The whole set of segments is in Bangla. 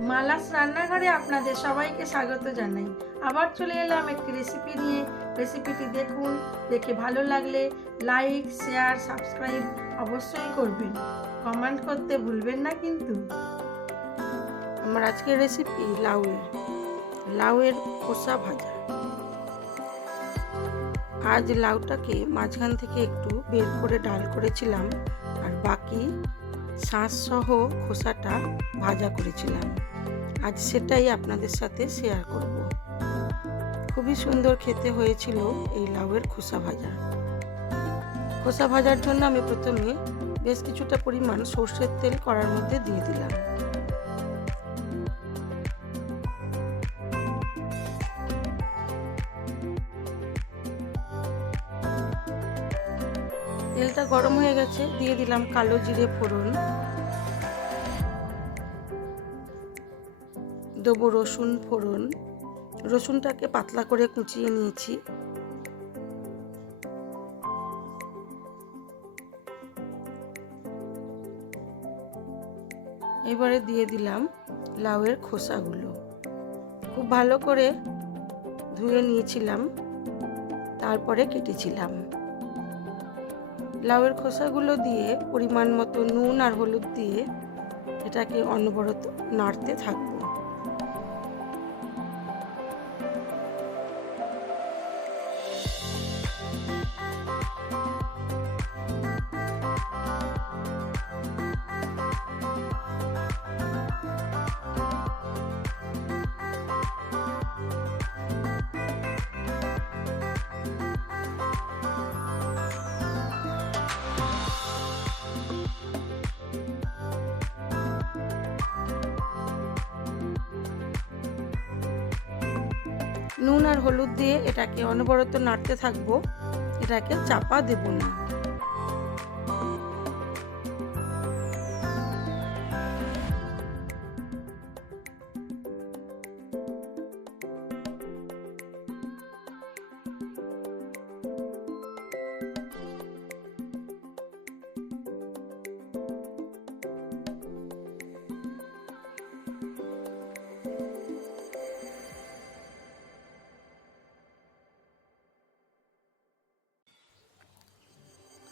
মালাস রান্নাঘরে আপনাদের সবাইকে স্বাগত জানাই। আবার চলে এলাম একটি রেসিপি নিয়ে। রেসিপিটি দেখুন, দেখে ভালো লাগলে লাইক শেয়ার সাবস্ক্রাইব অবশ্যই করবেন। কমেন্ট করতে ভুলবেন না কিন্তু। আমার আজকের রেসিপি লাউয়ের। লাউয়ের খোসা ভাজা। আজ লাউটাকে মাঝখান থেকে একটু বের করে ডাল করেছিলাম। আর বাকি শাঁসসহ খোসাটা ভাজা করেছিলাম। আজ সেটাই আপনাদের সাথে শেয়ার করব। খুবই সুন্দর খেতে হয়েছিল এই লাউয়ের খোসা ভাজা। খোসা ভাজার জন্য আমি প্রথমে বেশ কিছুটা পরিমাণ সর্ষের তেল করার মধ্যে দিয়ে দিলাম। তেলটা গরম হয়ে গেছে, দিয়ে দিলাম কালো জিরে ফোড়ন। দেবো রসুন ফোড়ন। রসুনটাকে পাতলা করে কুচিয়ে নিয়েছি। এবারে দিয়ে দিলাম লাউয়ের খোসাগুলো। খুব ভালো করে ধুয়ে নিয়েছিলাম, তারপরে কেটেছিলাম। লাউয়ের খোসাগুলো দিয়ে পরিমাণ মতো নুন আর হলুদ দিয়ে এটাকে অনবরত নাড়তে থাকব। নুন আর হলুদ দিয়ে এটাকে অনবরত নাড়তে থাকব। এটাকে চাপা দেব না।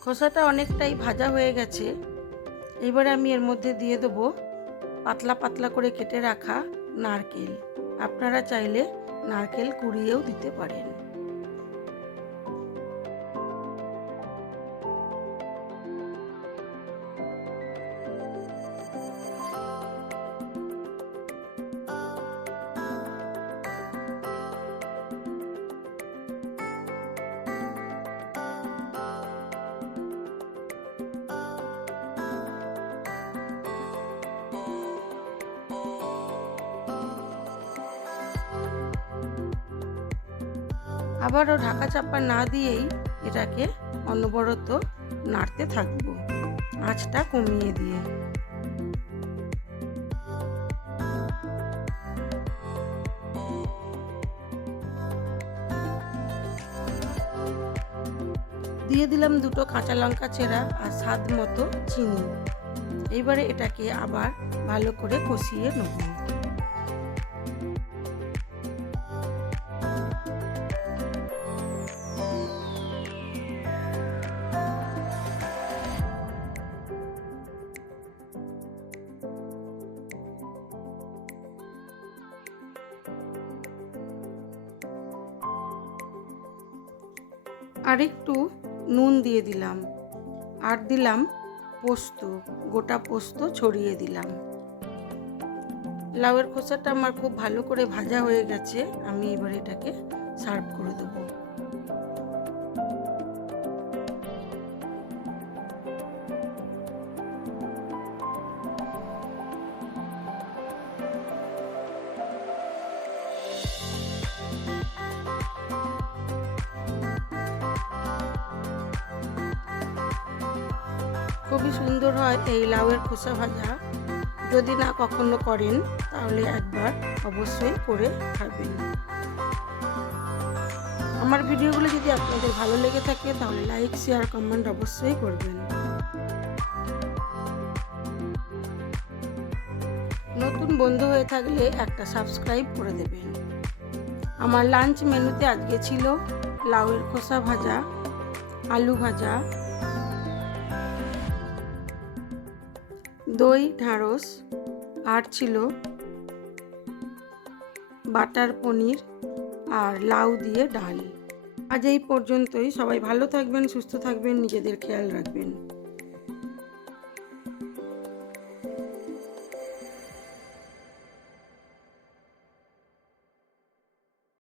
খোসাটা অনেকটাই ভাজা হয়ে গেছে। এবারে আমি এর মধ্যে দিয়ে দেবো পাতলা পাতলা করে কেটে রাখা নারকেল। আপনারা চাইলে নারকেল কুড়িয়েও দিতে পারেন। আবারও ঢাকা চাপা না দিয়েই এটাকে অনবরত নাড়তে থাকব। আঁচটা কমিয়ে দিয়ে। দিয়ে দিলাম দুটো কাঁচা লঙ্কা চেরা আর স্বাদ মতো চিনি। এইবারে এটাকে আবার ভালো করে কষিয়ে নেব। আর একটু নুন দিয়ে দিলাম। আর দিলাম পোস্ত, গোটা পোস্ত ছড়িয়ে দিলাম। লাউয়ের খোসাটা আমার খুব ভালো করে ভাজা হয়ে গেছে, আমি এবার এটাকে সার্ভ করে দেবো। খুবই সুন্দর হয় এই লাউয়ের খোসা ভাজা। যদি না কখনো করেন, তাহলে একবার অবশ্যই করে খাবেন। আমার ভিডিওগুলো যদি আপনাদের ভালো লেগে থাকে, তাহলে লাইক, শেয়ার, কমেন্ট অবশ্যই করবেন। নতুন বন্ধু হয়ে থাকলে একটা সাবস্ক্রাইব করে দেবেন। আমার লাঞ্চ মেনুতে আজকে ছিল লাউয়ের খোসা ভাজা, আলু ভাজা দই ঢ্যাঁড়স আর ছিল বাটার পনির আর লাউ দিয়ে ডাল। আজ এই পর্যন্তই। সবাই ভালো থাকবেন, সুস্থ থাকবেন, নিজেদের খেয়াল রাখবেন।